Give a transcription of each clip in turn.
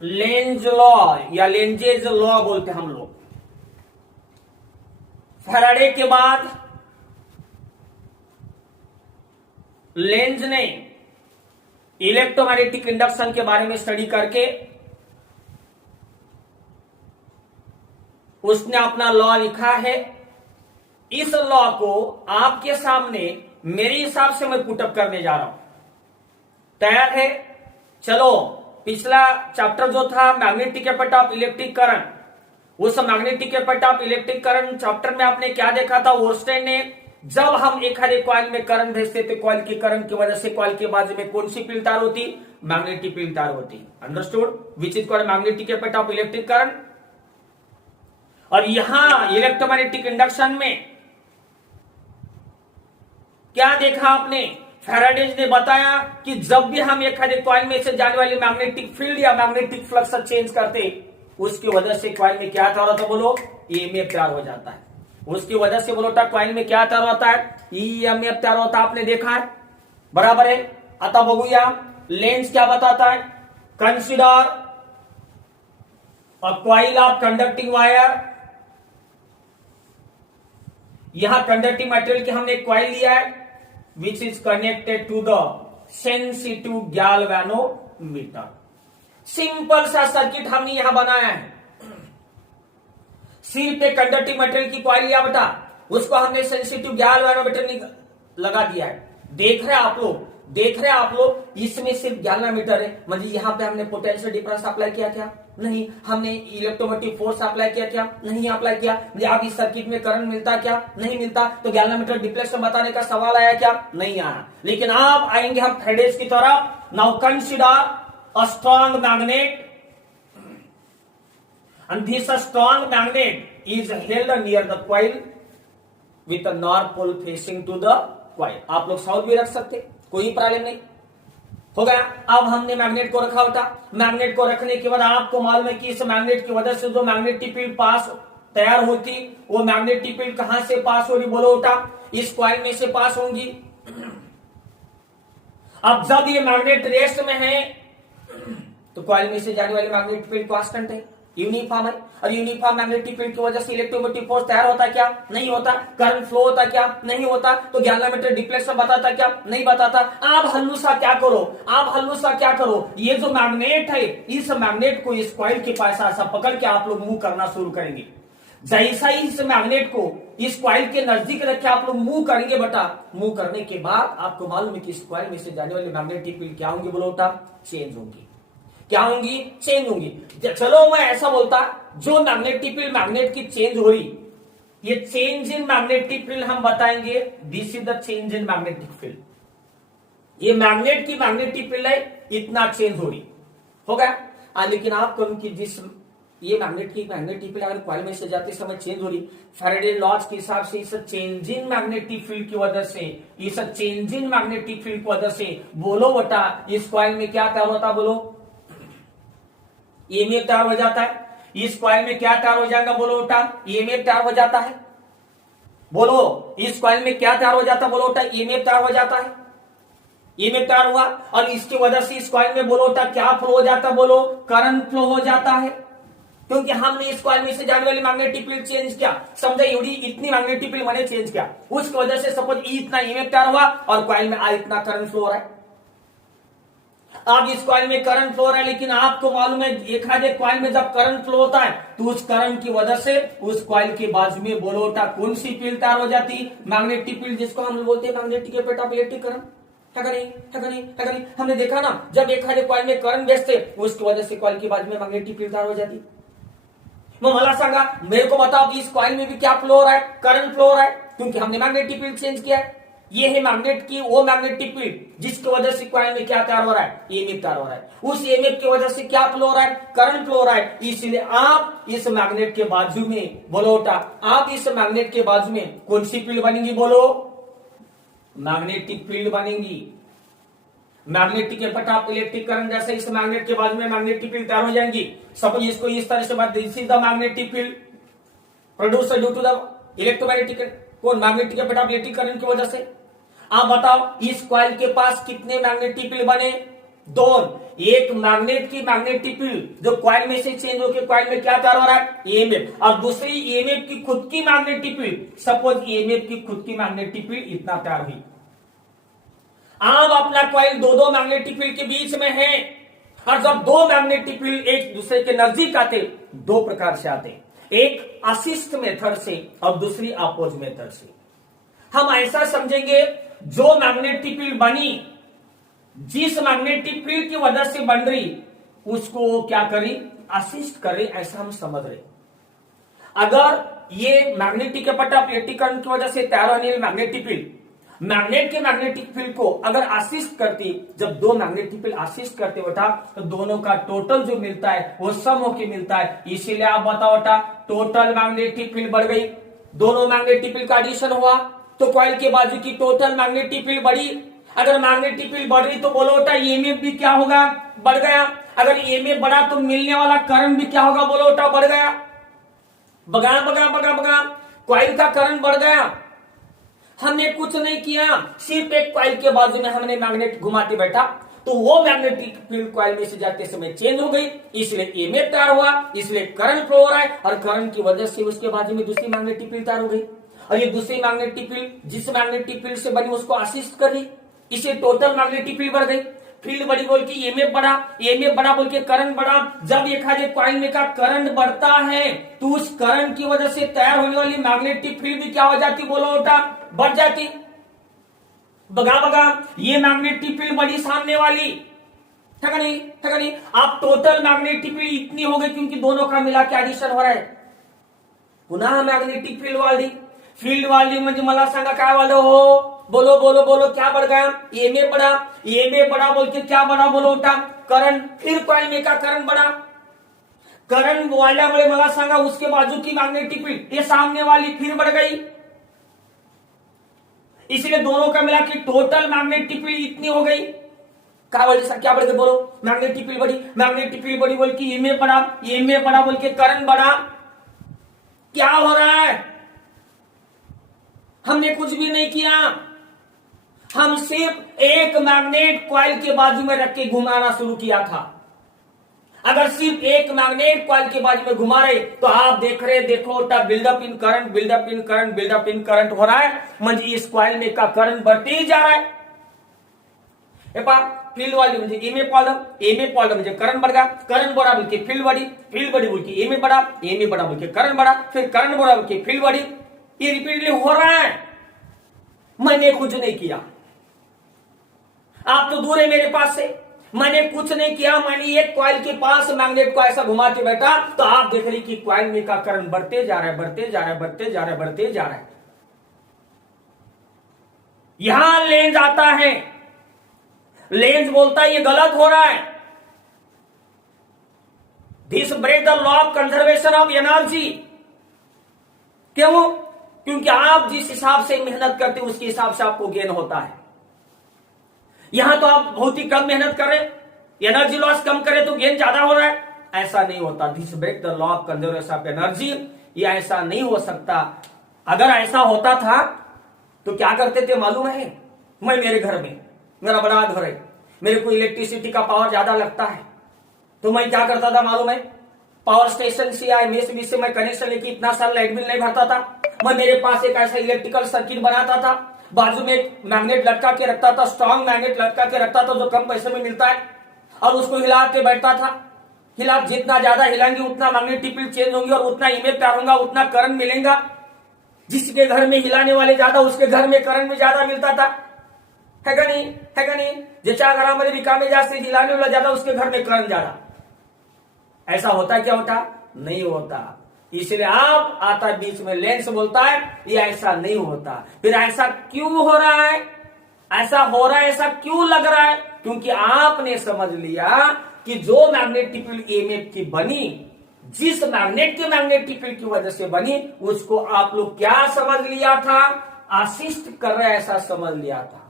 Lenz law या lenses law बोलते हम लोग। फैराडे के बाद लेंज ने इलेक्ट्रोमैग्नेटिक इंडक्शन के बारे में स्टडी करके उसने अपना लॉ लिखा है। इस लॉ को आपके सामने मेरे हिसाब से मैं पुटअप करने जा रहा हूं। तैयार है? चलो, पिछला चैप्टर जो था magnetic effect of electric current, उस magnetic effect of electric current chapter में आपने क्या देखा था? ओर्स्टेड ने जब हम एक हरे कॉइल में करंट भेजते थे, कॉइल के करंट की वजह से कॉइल के बाजू में कौन सी फील्ड तार होती? मैग्नेटिक फील्ड तार होती। Understood? Which is called magnetic effect of electric current. और यहां इलेक्ट्रोमैग्नेटिक इंडक्शन में क्या देखा आपने? फैराडेज ने बताया कि जब भी हम एक हरे कॉइल में से जाने वाली मैग्नेटिक फील्ड या मैग्नेटिक फ्लक्स चेंज करते, उसकी वजह से कॉइल में क्या तैयार होता? बोलो, ईएमएफ तैयार हो जाता है। उसकी वजह से बोलो कॉइल में क्या तैयार होता है? ईएमएफ तैयार होता है। आपने देखा है, बराबर है। आता बघूया लेंस क्या बताता है? Consider a coil of conducting wire. यहां कंडक्टिंग मटेरियल की हमने एक कॉइल लिया है which is connected to the sensitive galvanometer. Simple सा सर्किट हमने यहां बनाया है। सिर पे कंडक्टिंग मटेरियल की कॉइल लिया बेटा, उसको हमने सेंसिटिव गैल्वेनोमीटर लगा दिया है। देख रहे आप लोग, इसमें सिर्फ गैल्वेनोमीटर है, मतलब यहां पे हमने पोटेंशियल डिफरेंस अप्लाई किया क्या? नहीं। हमने इलेक्ट्रोमोटिव फोर्स अप्लाई किया क्या? नहीं अप्लाई किया। अब इस सर्किट में करंट मिलता क्या? नहीं मिलता। तो गैल्वेनोमीटर डिफ्लेक्शन बताने का सवाल आया क्या? नहीं आया। लेकिन अब आएंगे हम फैराडेज की तरफ। Now consider a strong magnet and this strong magnet is held near the coil with a north pole facing to the coil। आप लोग साउथ भी रख सकते, कोई प्रॉब्लम नहीं। हो गया। अब हमने मैग्नेट को रखा होता। मैग्नेट को रखने के बाद आपको मालूम है कि इस मैग्नेट की वजह से जो मैग्नेटिक फील्ड पास तैयार होती, वो मैग्नेटिक फील्ड कहां से पास हो रही? बोलो उठा, इस कॉइल में से पास होंगी। अब जब ये मैग्नेट रेस्ट में है तो कॉइल में से जाने वाली मैग्नेटिक फील्ड कांस्टेंट है, यूनिफॉर्म है। और यूनिफॉर्म मैग्नेटिक फील्ड की वजह से इलेक्ट्रोमोटिव फोर्स तैयार होता क्या? नहीं होता। करंट फ्लो होता क्या? नहीं होता। तो गैल्वेनोमीटर डिफ्लेक्शन बताता क्या? नहीं बताता। आप हल्लूसा क्या करो, ये जो मैग्नेट है, इस मैग्नेट को इस कॉइल के पास ऐसा पकड़ के आप लोग मूव करना शुरू करेंगे। जैसा ही इस मैग्नेट को इस कॉइल के नजदीक रख के आप लोग मूव करेंगे बेटा, मूव करने के बाद आपको मालूम है कि इस कॉइल में से जाने वाली मैग्नेटिक फील्ड क्या होंगी? बोलो बेटा, चेंज होंगी। क्या होंगी? चेंज होंगी। चलो मैं ऐसा बोलता, जो मैग्नेटिक फील्ड मैग्नेट की चेंज हो रही, ये चेंज इन मैग्नेटिक फील्ड हम बताएंगे this is the change in magnetic field. ये मैग्नेट की मैग्नेटिक फील्ड है, इतना चेंज हो रही। हो गया। लेकिन आप कहूं कि जिस ये मैग्नेट की मैग्नेटिक फील्ड अगर कॉइल में से जाते समय चेंज हो रही, फैराडे लॉज के हिसाब से इस चेंज इन मैग्नेटिक फील्ड की वजह से, इस चेंज इन मैग्नेटिक फील्ड की वजह से बोलो बेटा इस कॉइल में क्या तैयार होता? बोलो, ईएमएफ तैयार हो जाता है। इस कॉइल में क्या तैयार हो जाएगा? बोलो बेटा, ईएमएफ तैयार हो जाता है। बोलो, इस कॉइल में क्या तैयार हो जाता है? बोलो बेटा, ईएमएफ तैयार हो जाता है। ईएमएफ तैयार हुआ और इसकी वजह से इस कॉइल में बोलो बेटा क्या फ्लो हो जाता है? बोलो, करंट फ्लो हो जाता है। क्योंकि हमने इस कॉइल में से जाने वाली मैग्नेटिक फील्ड चेंज किया। समझा, इतनी मैग्नेटिक फील्ड मैंने चेंज किया, उसकी वजह से सपोज इतना ईएमएफ तैयार हुआ और कॉइल में इतना करंट फ्लो हो रहा है। अब इस कॉइल में करंट फ्लो हो रहा है, लेकिन आपको मालूम है एक आधे कॉइल में जब करंट फ्लो होता है तो उस करंट की वजह से उस कॉइल के बाजू में बोलो बेटा कौन सी फील्ड तैयार हो जाती? मैग्नेटिक फील्ड, जिसको हम बोलते हैं magnetic effect of electric current. है का नहीं? हमने देखा ना, जब एक आधे कॉइल में करंट भेजते उसकी वजह से कॉइल के बाजू में मैग्नेटिक फील्ड तैयार हो जाती। मैं मला सांगा, मेरे को बताओ इस कॉइल में भी क्या फ्लो हो रहा है? करंट फ्लो हो रहा है, क्योंकि हमने मैग्नेटिक फील्ड चेंज किया है। ये है मैग्नेट की वो मैग्नेटिक फील्ड जिसकी वजह से कॉइल में क्या तैयार हो रहा है? ईएमएफ तैयार हो रहा है। उस ईएमएफ की वजह से क्या फ्लो हो रहा है? करंट फ्लो हो रहा है। इसलिए आप इस मैग्नेट के बाजू में बोलो बेटा, आप इस मैग्नेट के बाजू में कौन सी फील्ड बनेगी? बोलो, मैग्नेटिक फील्ड बनेगी। Magnetic effect of electric current जैसे इस मैग्नेट के बाजू में मैग्नेटिक फील्ड तैयार हो जाएंगी। सपोज इसको इस तरह से बात, this is the magnetic field produced due to the electromagnetic कौन magnetic effect of electric current की वजह से। आप बताओ इस कॉइल के पास कितने मैग्नेटिक फील्ड बने? दोन, एक मैग्नेट की मैग्नेटिक फील्ड जो कॉइल में से चेंज होकर कॉइल में क्या तैयार हो रहा है, ईएमएफ, और दूसरी ईएमएफ की खुद की मैग्नेटिक फील्ड। सपोज ईएमएफ की खुद की मैग्नेटिक फील्ड इतना तैयार हुई। अब अपना कॉइल दो दो मैग्नेटिक फील्ड के बीच में है, और जब दो मैग्नेटिक फील्ड एक दूसरे के नजदीक आते, दो प्रकार से आते, एक असिस्ट मेथड से और दूसरी अपोज मेथड से। हम ऐसा समझेंगे, जो मैग्नेटिक फील्ड बनी, जिस मैग्नेटिक फील्ड की वजह से बन रही, उसको क्या करी, असिस्ट करे, ऐसा हम समझ रहे। अगर ये मैग्नेटिक के पट्टा प्लेटिक करंट की वजह से तैयार होने वाली मैग्नेटिक फील्ड, मैग्नेट के मैग्नेटिक फील्ड को अगर असिस्ट करती, जब दो मैग्नेटिक फील्ड असिस्ट करते बेटा, तो दोनों का टोटल जो मिलता है वो सम होके मिलता है। इसीलिए आप बताओ बेटा, टोटल मैग्नेटिक फील्ड बढ़ गई, दोनों मैग्नेटिक फील्ड का एडिशन हुआ तो कॉइल के बाजू की टोटल मैग्नेटिक फील्ड बढ़ी। अगर मैग्नेटिक फील्ड बढ़ रही तो बोलो बेटा ईएमएफ भी क्या होगा, बढ़ गया। अगर ईएमएफ बढ़ा तो मिलने वाला करंट भी क्या होगा, बोलो बेटा बढ़ गया। बगा बगा बगा बगा, कॉइल का करंट बढ़ गया। हमने कुछ नहीं किया, सिर्फ एक कॉइल के बाजू में हमने मैग्नेट घुमाते बैठा, तो वो मैग्नेटिक फील्ड कॉइल में से जाते समय चेंज हो गई, इसलिए ईएमएफ तैयार हुआ, इसलिए करंट फ्लो हो रहा है, और करंट की वजह से उसके बाजू में दूसरी मैग्नेटिक फील्ड तैयार हो गई, और ये दूसरी मैग्नेटिक फील्ड जिस मैग्नेटिक फील्ड से बनी उसको असिस्ट कर रही, इसे टोटल मैग्नेटिक फील्ड बढ़ गई। फील्ड बड़ी बोल के ईएमएफ बढ़ा, ईएमएफ बढ़ा बोल के करंट बढ़ा। जब एक आधे कॉइल में का करंट बढ़ता है तो उस करंट की वजह से तैयार होने वाली मैग्नेटिक फील्ड भी क्या हो जाती, बोलो बेटा बढ़ जाती। बगा बगा, ये मैग्नेटिक फील्ड बड़ी सामने वाली, है नहीं, है नहीं। आप टोटल मैग्नेटिक फील्ड इतनी हो गई क्योंकि दोनों का मिला के एडिशन हो रहा है। पुनः मैग्नेटिक फील्ड वाली म्हणजे मला सांगा काय वाढ हो, बोलो बोलो बोलो, क्या बढ़ गया, ईएमएफ बढ़ा, ईएमएफ बढ़ा बोल के क्या बढ़ा, बोलो उठा करंट, फिर कॉइल में का करंट बढ़ा, करंट वाल्यामुळे मला सांगा उसके बाजू की मैग्नेटिक फील्ड ये सामने वाली फिर बढ़ गई, इसलिए दोनों का मिला के टोटल मैग्नेटिक फील्ड इतनी हो गई। क्या बढ़ गई, बोलो मैग्नेटिक फील्ड बढ़ी, मैग्नेटिक फील्ड बढ़ी बोल के ईएमएफ बढ़ा, ईएमएफ बढ़ा बोल के करंट बढ़ा। क्या हो रहा है, हमने कुछ भी नहीं किया, हम सिर्फ एक मैग्नेट कॉइल के बाजू में रख के घुमाना शुरू किया था। अगर सिर्फ एक मैग्नेट कॉइल के बाजू में घुमा रहे तो आप देख रहे, देखो बिल्डअप इन करंट, बिल्डअप इन करंट, बिल्डअप इन करंट हो रहा है, म्हणजे इस कॉइल में का करंट बढ़ते ही जा रहा है। फील्ड वाली म्हणजे ईएमएफ वाला म्हणजे करंट बढ़ गया, करंट बढ़ा बोल के फील्ड बढ़ी बोल के ईएमएफ बढ़ा, ईएमएफ बढ़ा बोल के करंट बढ़ा, फिर करंट बढ़ा बोल के फील्ड बढ़ी। ये रिपीटली हो रहा है, मैंने कुछ नहीं किया। आप तो दूर है मेरे पास से, मैंने कुछ नहीं किया, मैंने एक कॉइल के पास मैग्नेट को ऐसा घुमा के बैठा तो आप देख रही कि कॉइल में का करंट बढ़ते जा रहा है, बढ़ते जा रहा है, बढ़ते जा रहा है, बढ़ते जा रहा है। यहां लेंस आता है, लेंस बोलता है ये गलत हो रहा है, this break the law of conservation of energy. क्यों, क्योंकि आप जिस हिसाब से मेहनत करते हैं उसके हिसाब से आपको गेन होता है। यहां तो आप बहुत ही कम मेहनत करें, एनर्जी लॉस कम करें तो गेन ज्यादा हो रहा है, ऐसा नहीं होता। This break the law of conservation of energy, ये ऐसा नहीं हो सकता। अगर ऐसा होता था तो क्या करते थे मालूम है, मैं मेरे घर में, मेरा बड़ा घर है, मेरे को इलेक्ट्रिसिटी का पावर ज्यादा लगता है तो मैं क्या करता था मालूम है, पावर स्टेशन से या मेस बीच से मैं कनेक्शन लेके इतना साल लाइट बिल नहीं भरता था। मैं मेरे पास एक ऐसा इलेक्ट्रिकल सर्किट बनाता था, बाजू में एक मैग्नेट लटका के रखता था, स्ट्रॉन्ग मैग्नेट लटका के रखता था जो कम पैसे में मिलता है, और उसको हिला के बैठता था। हिला जितना ज्यादा हिलाएंगे उतना मैग्नेटिक फील्ड चेंज होंगे और उतना इमेज तैयार होगा, उतना करंट मिलेगा। जिसके घर में हिलाने वाले ज्यादा उसके घर में करंट भी ज्यादा मिलता था, है का नहीं, है का नहीं। ज्याच्या घरामध्ये रिकामे जास्त हिलाने वाला ज्यादा उसके घर में करंट ज्यादा। ऐसा होता क्या, होता नहीं होता। इसलिए आप आता बीच में लेंस बोलता है ये ऐसा नहीं होता। फिर ऐसा क्यों हो रहा है, ऐसा हो रहा है, ऐसा क्यों लग रहा है, क्योंकि आपने समझ लिया कि जो मैग्नेटिक फील्ड ईएमएफ की बनी, जिस मैग्नेट की मैग्नेटिक फील्ड की वजह से बनी, उसको आप लोग क्या समझ लिया था, असिस्ट कर रहा है, ऐसा समझ लिया था।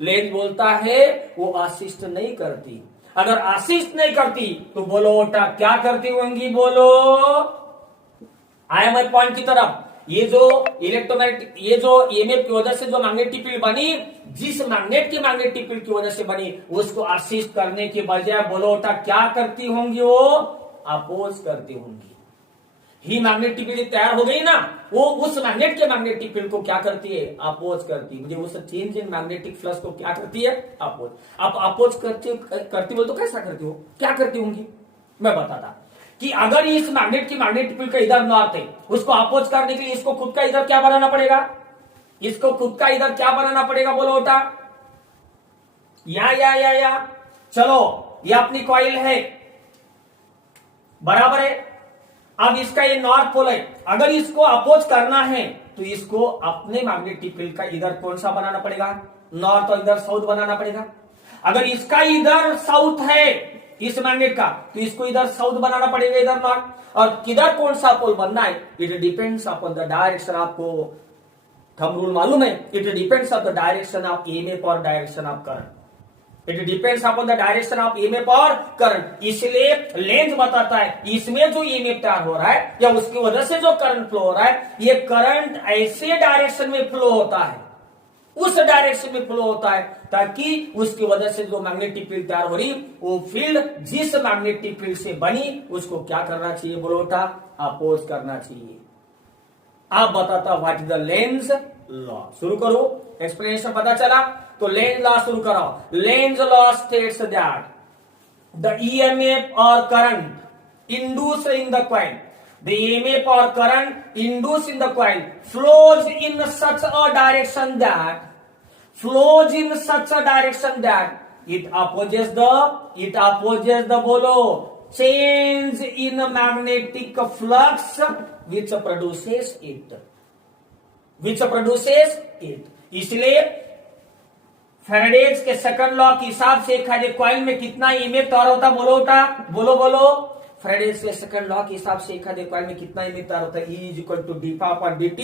लेंस बोलता है वो असिस्ट नहीं करती। अगर असिस्ट नहीं करती तो बोलो बेटा क्या करती होंगी, बोलो आया मैं पॉइंट की तरफ। ये जो इलेक्ट्रोमैग्नेटिक, ये जो ईएमएफ की वजह से जो मैग्नेटिक फील्ड बनी, जिस मैग्नेट की मैग्नेटिक फील्ड की वजह से बनी, उसको असिस्ट करने के बजाय बोलो बेटा क्या करती होंगी, वो अपोज करती होंगी। ही मैग्नेटिक फील्ड तैयार हो गई ना, वो उस मैग्नेट के मैग्नेटिक फील्ड को क्या करती है, अपोज करती है। मुझे उस चेंज इन मैग्नेटिक फ्लक्स को क्या करती है, अपोज। अब अपोज करती बोल तो कैसा करती हो, क्या करती होंगी, मैं बताता कि अगर इस मैग्नेट की मैग्नेटिक फील्ड का इधर नॉर्थ है, उसको अपोज करने के लिए इसको खुद का इधर क्या बनाना पड़ेगा, इसको खुद का इधर क्या बनाना पड़ेगा, बोलो बेटा, या चलो ये अपनी कॉइल है, बराबर है। अब इसका ये नॉर्थ पोल है, अगर इसको अपोज करना है तो इसको अपने मैग्नेटिक फील्ड का इधर कौन सा बनाना पड़ेगा, नॉर्थ, और इधर साउथ बनाना पड़ेगा। अगर इसका इधर साउथ है इस मैग्नेट का, तो इसको इधर साउथ बनाना पड़ेगा, इधर नॉर्थ। और किधर कौन सा पोल बनना है, it depends upon the direction. आपको थंब रूल मालूम है, it depends on the direction of EMF और direction of current. It depends upon the direction of EMF और करंट। इसलिए लेंस बताता है इसमें जो ईएमएफ तैयार हो रहा है या उसकी वजह से जो करंट फ्लो हो रहा है, ये करंट ऐसे डायरेक्शन में फ्लो होता है, उस डायरेक्शन में फ्लो होता है, ताकि उसकी वजह से जो मैग्नेटिक फील्ड तैयार हो रही, वो फील्ड जिस मैग्नेटिक फील्ड से बनी उसको क्या करना चाहिए, बोलो बेटा, अपोज करना चाहिए। आप बताता what is the lens law. शुरू करो, एक्सप्लेनेशन पता चला तो लेंस लॉ शुरू कराओ। Lenz law states that the EMF और current induce in the coil, the EMF or current induced in the coil flows in such a direction that it opposes the बोलो change in magnetic flux which produces it। इसलिए Faraday's के second law के हिसाब से एक coil में कितना EMF तैयार होता, बोलो बेटा, बोलो फैराडेज के सेकंड लॉ के हिसाब से एक कॉइल में कितना ईएमएफ तैयार होता है, E is equal to d phi upon dt।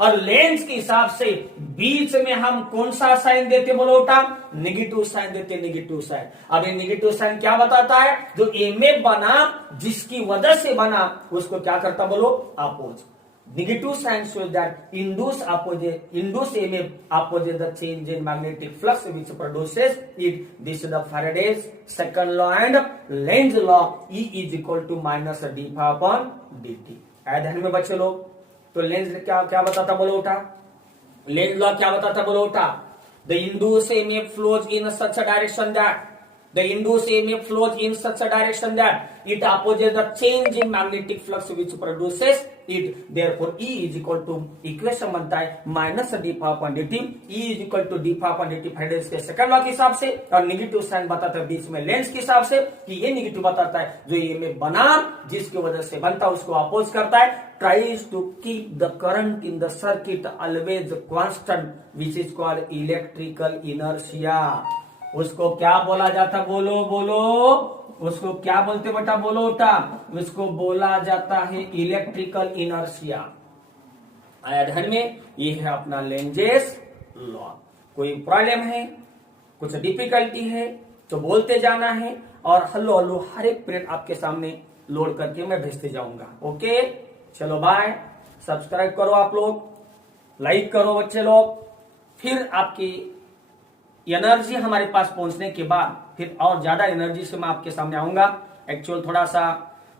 और लेंस के हिसाब से बीच में हम कौन सा साइन देते, बोलो बेटा, नेगेटिव साइन देते, नेगेटिव साइन। अब ये नेगेटिव साइन क्या बताता है, जो ईएमएफ बना जिसकी वजह से बना उसको क्या करता, बोलो, oppose. Negative sign shows that induce EMF opposes the change in magnetic flux which produces it. This is the Faraday's second law and Lenz law. E is equal to minus d phi upon dt। ध्यान में बच्चे लोग, तो length क्या बताता, बोलो उठा, Lenz law क्या बताता, बोलो उठा, the induced EMF flows in such a direction that it opposes the change in magnetic flux which produces it। Therefore E is equal to equation बनता है minus d phi upon dt। E is equal to d phi upon dt Faraday's के second law के हिसाब से, और negative sign बताता है बीच में लेंस के हिसाब से, कि ये नेगेटिव बताता है जो ईएमएफ बना जिसकी वजह से बनता उसको अपोज करता है। Tries to keep the current in the circuit always constant which is called electrical inertia. उसको क्या बोला जाता, बोलो, उसको क्या बोलते बेटा, बोलो बेटा, उसको बोला जाता है इलेक्ट्रिकल इनर्शिया। आया ध्यान में, ये है अपना लेंजेस लॉ। कोई प्रॉब्लम है, कुछ डिफिकल्टी है तो बोलते जाना है, और हल्लो हर एक पीरियड आपके सामने लोड करके मैं भेजते जाऊंगा। ओके, चलो बाय। सब्सक्राइब करो आप लोग, लाइक करो बच्चे लोग। फिर आपकी एनर्जी हमारे पास पहुंचने के बाद फिर और ज्यादा एनर्जी से मैं आपके सामने आऊंगा। एक्चुअल थोड़ा सा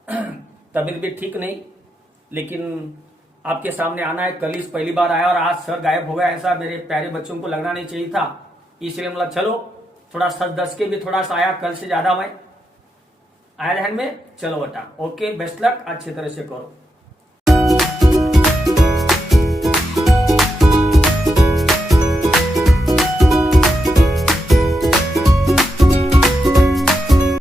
तबीयत भी ठीक नहीं, लेकिन आपके सामने आना है। कल इस पहली बार आया और आज सर गायब हो गया, ऐसा मेरे प्यारे बच्चों को लगना नहीं चाहिए था, इसलिए मतलब चलो थोड़ा सच दस के भी थोड़ा सा आया, कल से ज्यादा मैं आया ध्यान में। चलो बेटा, ओके, बेस्ट लक, अच्छी तरह से करो।